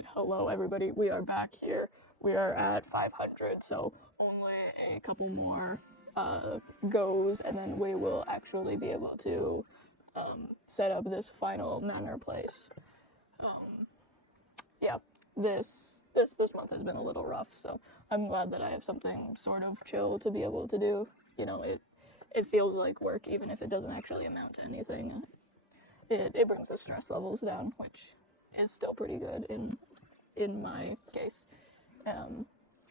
Alright, hello everybody, we are back here. We are at 500, so only a couple more goes, and then we will actually be able to set up this final manor place. Yeah, this month has been a little rough, so I'm glad that I have something sort of chill to be able to do. You know, it feels like work, even if it doesn't actually amount to anything. It brings the stress levels down, which is still pretty good in my case.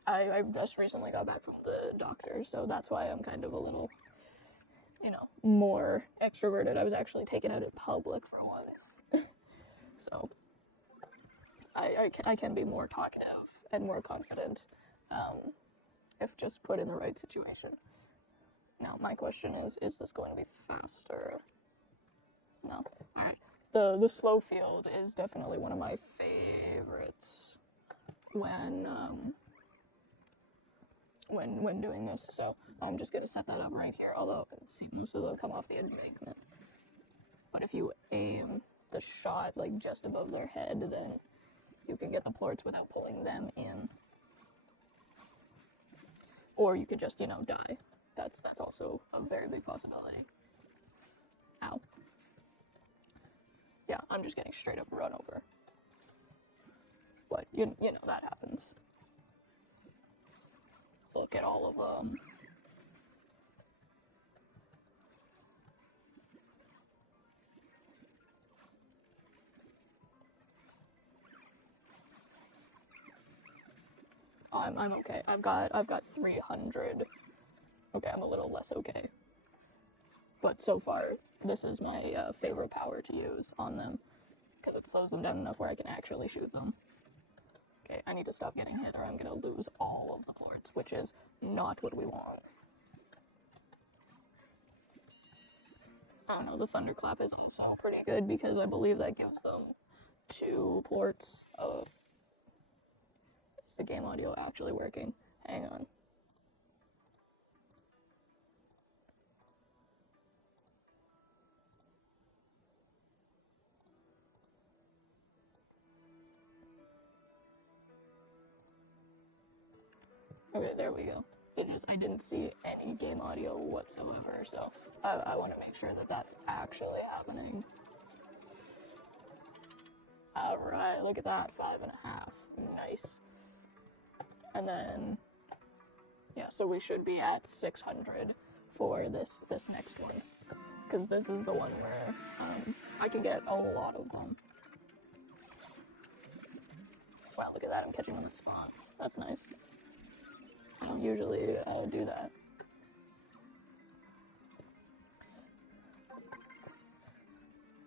I just recently got back from the doctor, so that's why I'm kind of a little, more extroverted. I was actually taken out in public for once. So I can be more talkative and more confident if just put in the right situation. Now, my question is this going to be faster? No. Alright. The slow field is definitely one of my favorites when doing this, so I'm just gonna set that up right here, although see, most of them come off the embankment. But if you aim the shot like just above their head, then you can get the plorts without pulling them in. Or you could just, die. That's also a very big possibility. Ow. Yeah, I'm just getting straight up run over. But, you know, that happens. Look at all of them. I'm okay. I've got 300. Okay, I'm a little less okay. But so far, this is my favorite power to use on them, because it slows them down enough where I can actually shoot them. Okay, I need to stop getting hit or I'm gonna lose all of the plorts, which is not what we want. I don't know, the thunderclap is also pretty good because I believe that gives them 2 plorts of... Is the game audio actually working? Hang on. Okay, there we go. I didn't see any game audio whatsoever, so I want to make sure that that's actually happening. Alright, look at that, 5.5. Nice. And then, yeah, so we should be at 600 for this next one. Because this is the one where I can get a lot of them. Wow, look at that, I'm catching them at spawn. That's nice. I don't usually do that.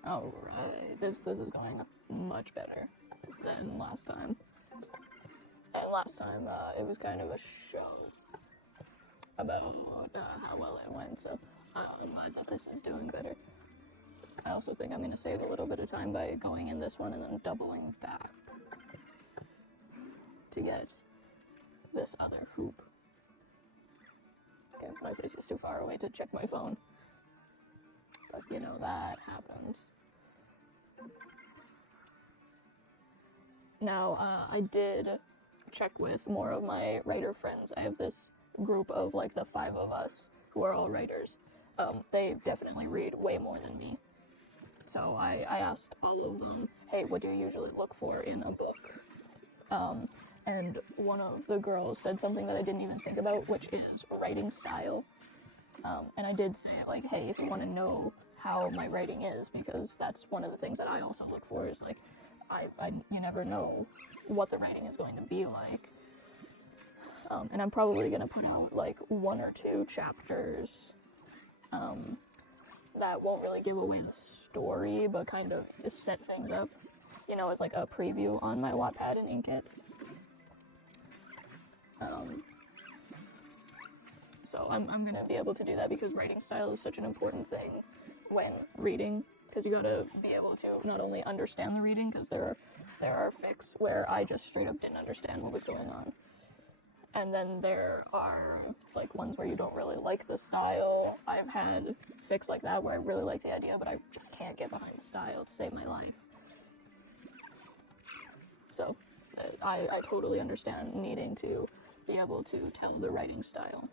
Alright, this is going much better than last time. And last time, it was kind of a show about how well it went, so I'm glad that this is doing better. I also think I'm going to save a little bit of time by going in this one and then doubling back to get this other hoop. Okay, my face is too far away to check my phone. But, that happens. Now, I did check with more of my writer friends. I have this group of, like, the 5 of us who are all writers. They definitely read way more than me. So I asked all of them, hey, what do you usually look for in a book? And one of the girls said something that I didn't even think about, which is writing style. And I did say, like, hey, if you want to know how my writing is, because that's one of the things that I also look for, is, like, you never know what the writing is going to be like. And I'm probably going to put out, like, 1 or 2 chapters that won't really give away the story, but kind of set things up. It's like a preview on my Wattpad and Inkit. So I'm going to be able to do that because writing style is such an important thing when reading, because you got to be able to not only understand the reading, because there are fics where I just straight up didn't understand what was going on. And then there are, like, ones where you don't really like the style. I've had fics like that where I really like the idea, but I just can't get behind the style to save my life. So, I totally understand needing to be able to tell the writing style.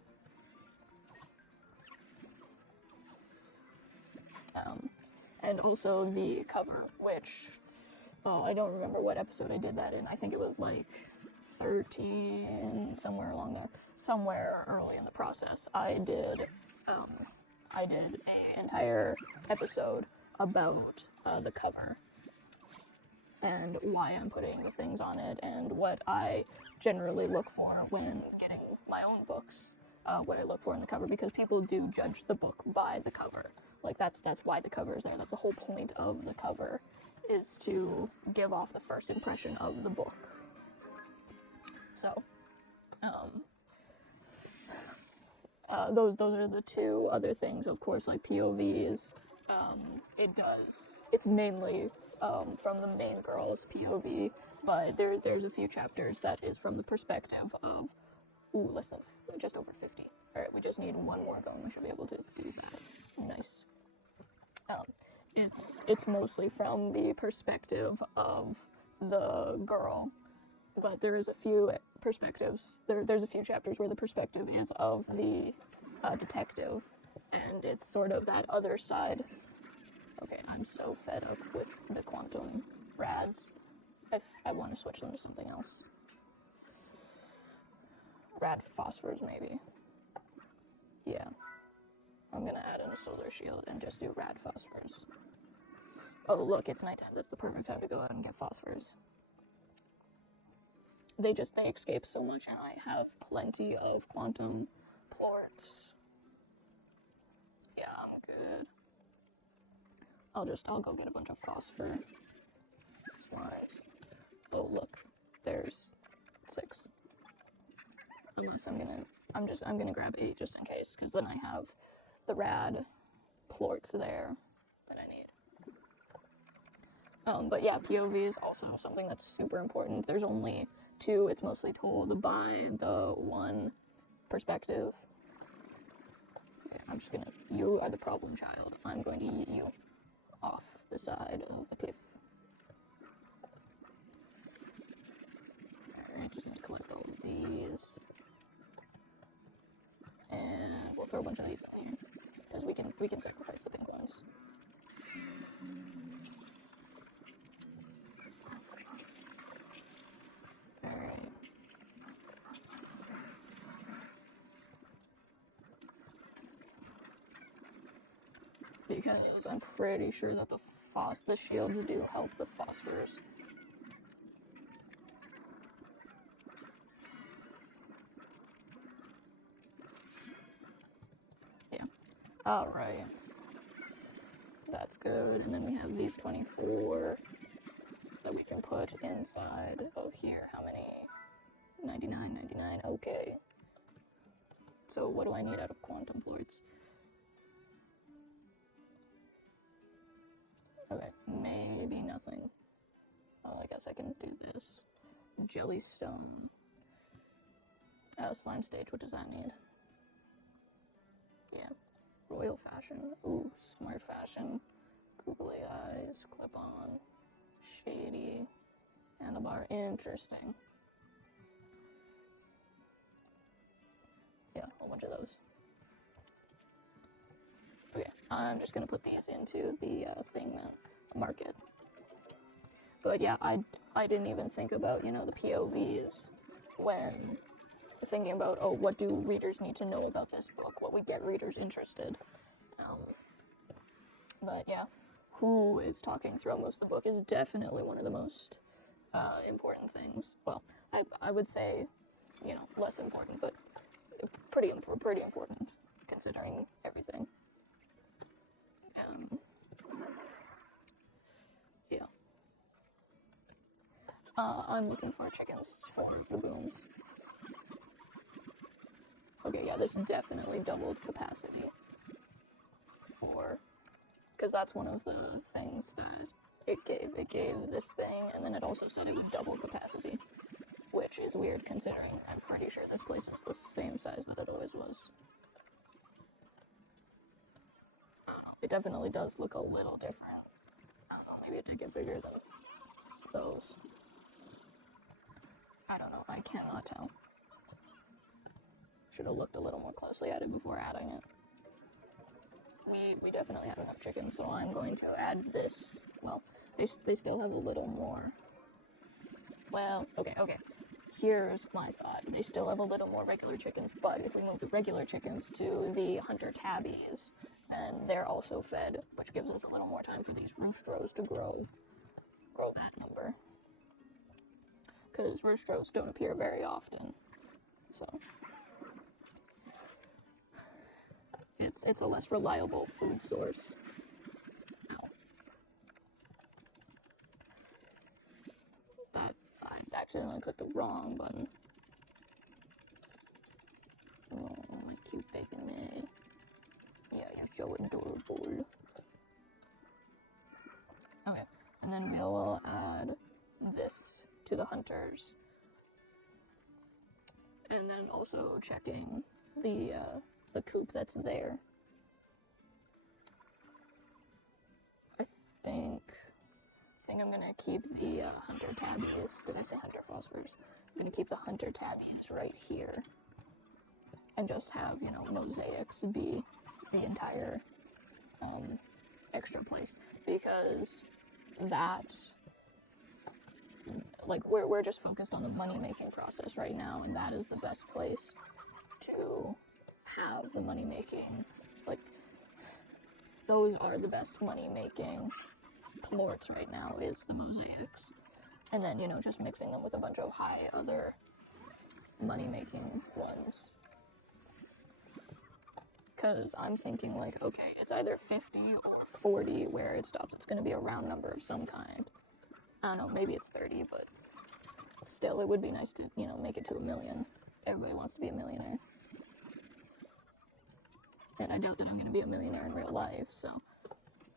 And also the cover, which, I don't remember what episode I did that in. I think it was like 13, somewhere along there. Somewhere early in the process, I did an entire episode about the cover and why I'm putting the things on it and what I generally look for when getting my own books, what I look for in the cover, because people do judge the book by the cover. Like, that's why the cover is there. That's the whole point of the cover, is to give off the first impression of the book. So, those are the two other things. Of course, like POVs, it's mainly from the main girl's POV, but there's a few chapters that is from the perspective of, less than, just over 50. Alright, we just need one more going, we should be able to do that. Nice. It's mostly from the perspective of the girl, but there is a few perspectives, there's a few chapters where the perspective is of the detective, and it's sort of that other side. Okay, I'm so fed up with the quantum rads. I want to switch them to something else. Rad phosphors, maybe. Yeah. I'm gonna add in a solar shield and just do rad phosphors. Oh, look, it's nighttime. That's the perfect time to go out and get phosphors. They escape so much, and I have plenty of quantum plorts. Yeah, I'm good. I'll go get a bunch of phosphor slimes. Oh, look, there's 6. Unless I'm gonna grab 8 just in case, because then I have the rad plorts there that I need. But yeah, POV is also something that's super important. There's only 2. It's mostly told by the one perspective. Okay, I'm just gonna, you are the problem child. I'm going to yeet you off the side of the cliff. Alright, just need to collect all of these. And we'll throw a bunch of these in here, because we can sacrifice the pink ones. Alright. Because I'm pretty sure that the shields do help the phosphors. Yeah. Alright. That's good. And then we have these 24 that we can put inside of here. How many? 99, 99. Okay. So what do I need out of quantum plorts? Okay, maybe nothing. Well, I guess I can do this. Jellystone. Slime stage, what does that need? Yeah. Royal fashion. Ooh, smart fashion. Googly eyes, clip on. Shady. Handlebar. Interesting. Yeah, a whole bunch of those. Okay, I'm just gonna put these into the thing then, market. But yeah, I didn't even think about, the POVs when thinking about, oh, what do readers need to know about this book? What would get readers interested? But yeah, who is talking throughout most of the book is definitely one of the most important things. Well, I would say, less important, but pretty important considering everything. Yeah. I'm looking for chickens for the booms. Okay, yeah, this definitely doubled capacity because that's one of the things that it gave. It gave this thing, and then it also said it would double capacity, which is weird considering I'm pretty sure this place is the same size that it always was. It definitely does look a little different. I don't know, maybe it did get bigger than those. I don't know, I cannot tell. Should have looked a little more closely at it before adding it. We definitely have enough chickens, so I'm going to add this. Well, they still have a little more. Well, okay. Here's my thought. They still have a little more regular chickens, but if we move the regular chickens to the hunter tabbies, and they're also fed, which gives us a little more time for these roostros to grow that number. Because roostros don't appear very often, so it's a less reliable food source. Ow. That I accidentally clicked the wrong button. Oh, my cute bacon egg. Yeah, you're so adorable. Okay, and then we'll add this to the hunters. And then also checking the coop that's there. I think I'm gonna keep the hunter tabbies. Did I say hunter phosphors? I'm gonna keep the hunter tabbies right here, and just have, you know, mosaics be the entire extra place, because that, like, we're just focused on the money-making process right now, and that is the best place to have the money-making, like, those are the best money-making plorts right now, is the mosaics. And then, you know, just mixing them with a bunch of high other money-making ones. Because I'm thinking, like, okay, it's either 50 or 40 where it stops. It's going to be a round number of some kind. I don't know, maybe it's 30, but still, it would be nice to, you know, make it to 1 million. Everybody wants to be a millionaire. And I doubt that I'm going to be a millionaire in real life, so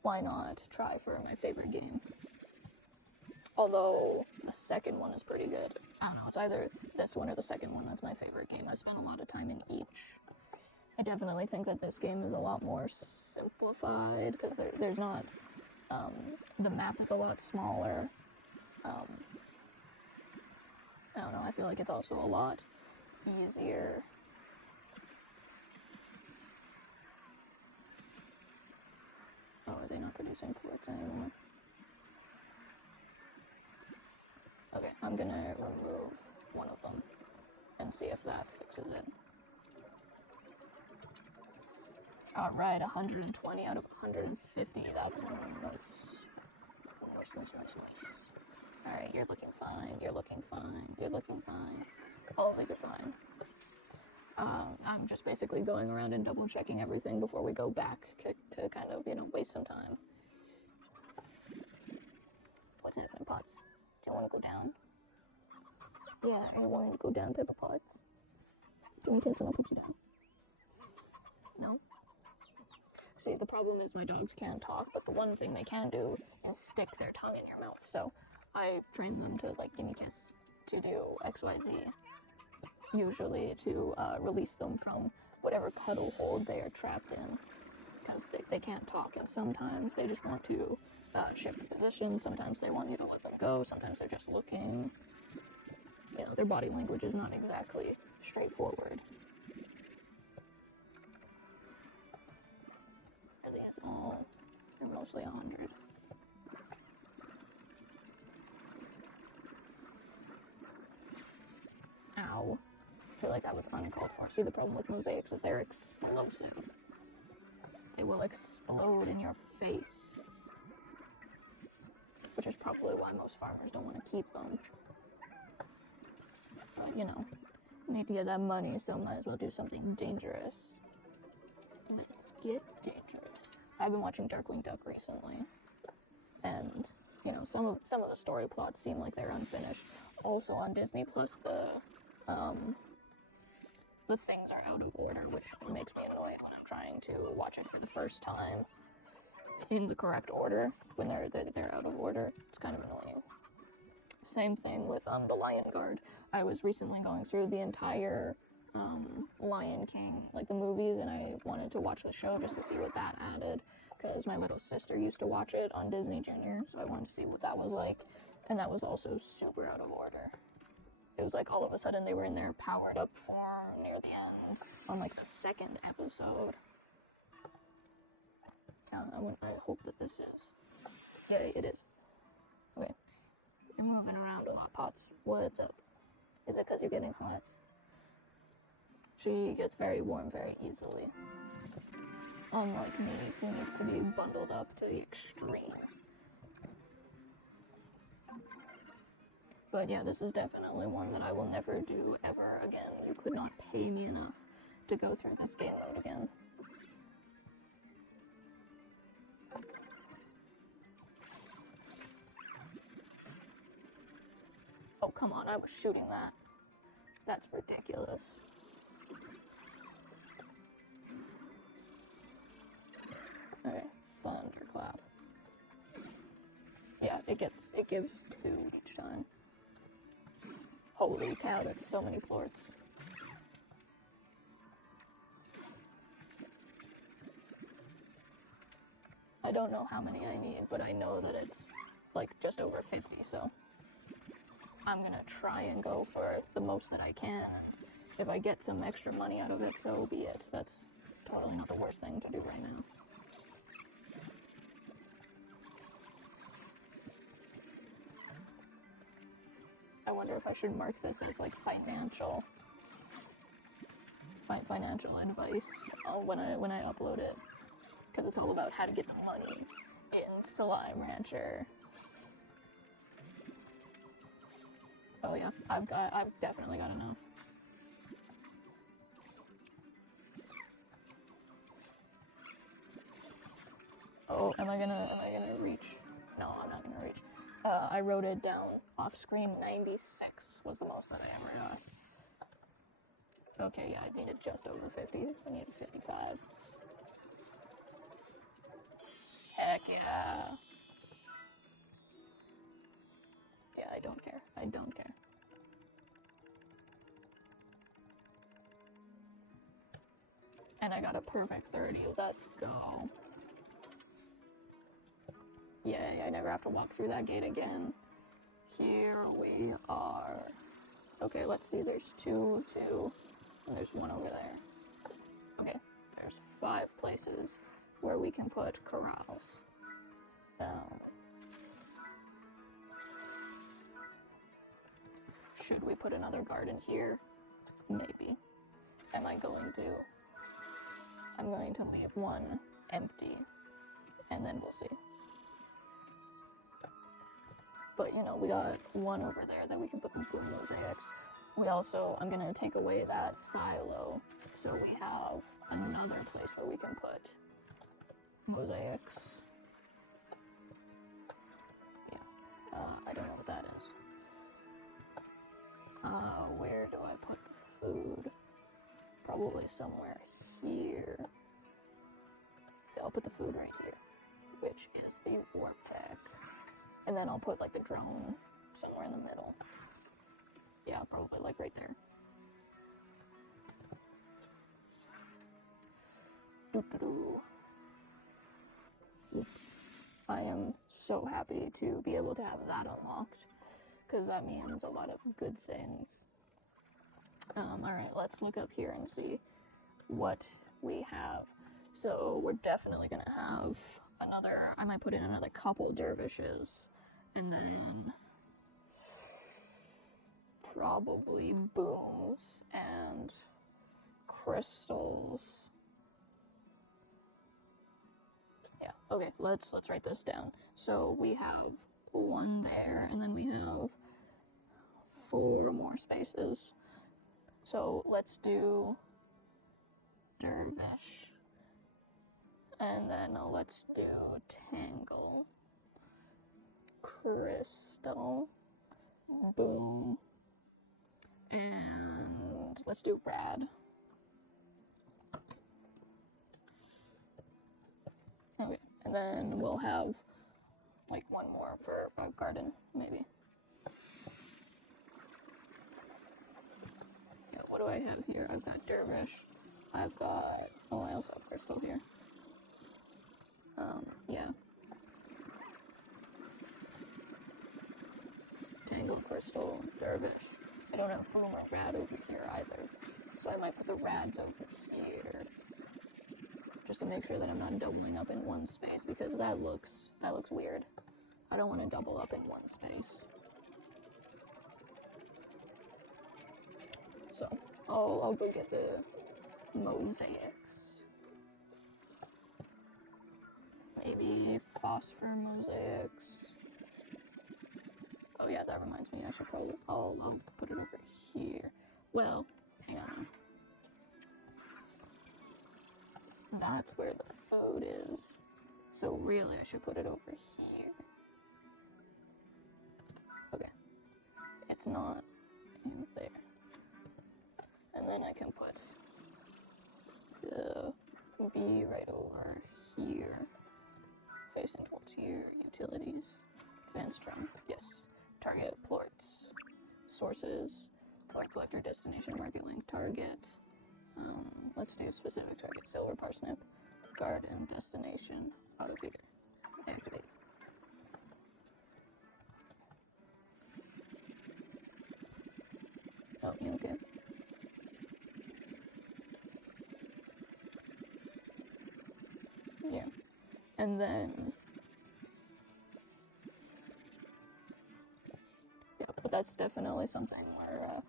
why not try for my favorite game? Although, the second one is pretty good. I don't know, it's either this one or the second one that's my favorite game. I spent a lot of time in each. I definitely think that this game is a lot more simplified, because there's not, the map is a lot smaller. I don't know, I feel like it's also a lot easier. Oh, are they not producing quartz anymore? Okay, I'm gonna remove one of them and see if that fixes it. Alright, 120 out of 150, that's nice. Nice. Alright, you're looking fine, you're looking fine. All of these are fine. I'm just basically going around and double checking everything before we go back to kind of, you know, waste some time. What's happening, Potts? Do you want to go down? Yeah, I want to go down, Pepper Potts. Give me 10 and I'll put you down. No? See, the problem is my dogs can't talk, but the one thing they can do is stick their tongue in your mouth, so I train them to, like, give me a kiss, to do XYZ, usually to release them from whatever cuddle hold they are trapped in, because they can't talk, and sometimes they just want to shift position, sometimes they want you to let them go, sometimes they're just looking. You know, their body language is not exactly straightforward. Are these all? They're mostly 100. Ow. I feel like that was uncalled for. See, the problem with mosaics is they're explosive. They will explode in your face. Which is probably why most farmers don't want to keep them. You know, need to get that money, so might as well do something dangerous. Let's get dangerous. I've been watching Darkwing Duck recently, and you know, some of the story plots seem like they're unfinished. Also on Disney Plus, the things are out of order, which makes me annoyed when I'm trying to watch it for the first time in the correct order. When they're out of order, it's kind of annoying. Same thing with The Lion Guard. I was recently going through the entire Lion King, like the movies, and I wanted to watch the show just to see what that added, because my little sister used to watch it on Disney Junior, so I wanted to see what that was like, and that was also super out of order. It was like all of a sudden they were in their powered up form near the end on like the second episode. Yeah, I hope that this is. Yeah, it is. Okay. I'm moving around a lot, Potts. What's up? Is it because you're getting hot? She gets very warm very easily. Unlike me, who needs to be bundled up to the extreme. But yeah, this is definitely one that I will never do ever again. You could not pay me enough to go through this game mode again. Oh, come on, I was shooting that. That's ridiculous. Okay, thunderclap. Yeah, it gives 2 each time. Holy cow, that's so many florts. I don't know how many I need, but I know that it's like just over 50, so I'm gonna try and go for the most that I can. If I get some extra money out of it, so be it. That's totally not the worst thing to do right now. I wonder if I should mark this as like financial advice when I upload it, because it's all about how to get the monies in Slime Rancher. Oh yeah, I've definitely got enough. Oh, am I gonna reach? No, I'm not gonna reach. I wrote it down off screen. 96 was the most that I ever got. Okay, yeah, I needed just over 50. I needed 55. Heck yeah. Yeah, I don't care. I don't care. And I got a perfect 30. Let's go. Yay, I never have to walk through that gate again. Here we are. Okay, let's see. There's 2, and there's 1 over there. Okay, there's 5 places where we can put corrals. Should we put another garden here? Maybe. I'm going to leave 1 empty, and then we'll see. But, you know, we got 1 over there that we can put the blue mosaics. I'm gonna take away that silo, so we have another place where we can put mosaics. Yeah, I don't know what that is. Where do I put the food? Probably somewhere here. Yeah, I'll put the food right here, which is the warp tech. And then I'll put like the drone somewhere in the middle. Yeah, probably like right there. Doo-doo-doo. I am so happy to be able to have that unlocked, because that means a lot of good things. Alright, let's look up here and see what we have. So we're definitely gonna have I might put in another couple dervishes, and then probably booms and crystals. Yeah, okay, let's write this down. So we have 1 there, and then we have 4 more spaces. So let's do dervish, and then let's do tangle, crystal, boom, and let's do rad. Okay, and then we'll have like 1 more for a garden, maybe. Yeah, what do I have here? I've got dervish. I also have crystal here. Yeah. Tangle, crystal, dervish. I don't have boom or rad over here either. So I might put the rads over here. Just to make sure that I'm not doubling up in one space, because that looks weird. I don't want to double up in one space. So I'll go get the mosaics. Maybe phosphor mosaics. Oh yeah, that reminds me, I should probably, I'll put it over here. Well, hang on. That's where the food is. So really, I should put it over here. Okay. It's not in there. And then I can put the V right over here. Facing towards here. Utilities. Advanced drum. Yes. Target plorts. Sources. Plort collector destination market link target. Let's do specific target. Silver parsnip. Garden destination. Auto feeder. Activate. Oh, you okay? Yeah. And then yeah, but that's definitely something where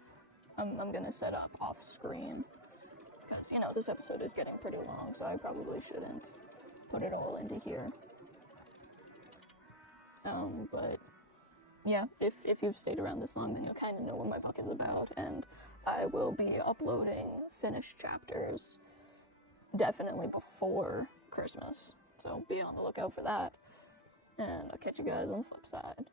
I'm gonna set up off screen, because you know this episode is getting pretty long, so I probably shouldn't put it all into here. But yeah, if you've stayed around this long, then you'll kind of know what my book is about, and I will be uploading finished chapters definitely before Christmas, so be on the lookout for that, and I'll catch you guys on the flip side.